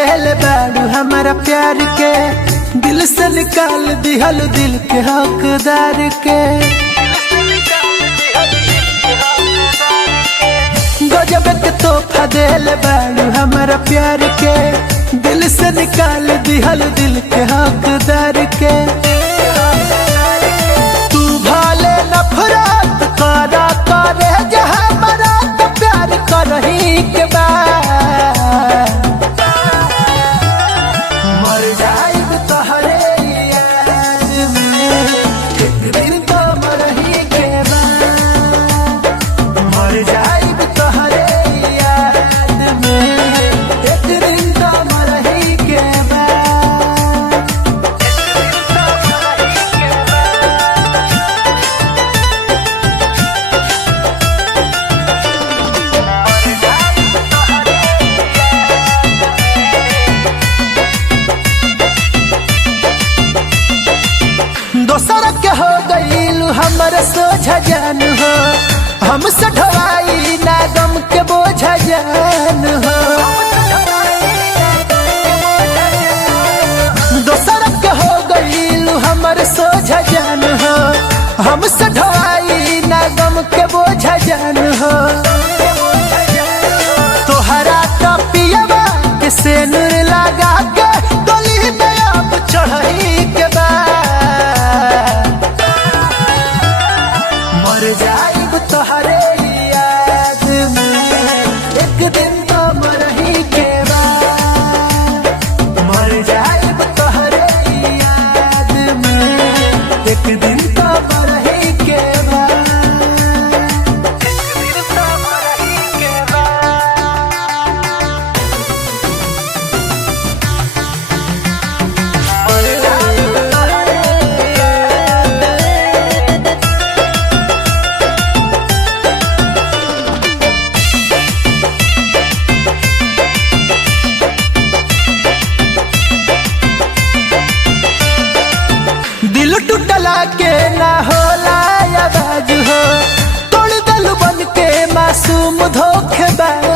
देले बाड़ू हमारा प्यार के, दिल से निकाल दिहल दिल के हकदार के। गजब के तोहफा देले बाड़ू हमारा प्यार के, दिल से निकाल दिहल दिल के हकदार के। तू भले नफरत करा करे जहाँ मरा तो प्यार करही के बाद मर जाइब तोहरे याद में, एक दिन तो मरही के बाद मर जाइब तोहरे याद में, एक दिन तो मरही के बाद। दोसर के हो गईल हमर सोझा जान हो, हमसे ढवाई ना गम के बोझा जान हो। दोसर के हो गईल हमर सोझा जान हो, हमसे ढवाई ना गम के बोझा जान हो। तोहरा तो पियवा के सेनुर लगा के गली में अब चढ़ही के बाद मर जाइब तोहरे याद में, एक दिन तो मरही के बाद मर जाइब तोहरे याद में, एक दिन तो मरही के बाद, एक दिन तो मरही के दिल टूटला के ना होला आवाज हो, तोड़ दिल बन के मासूम धोखेबाज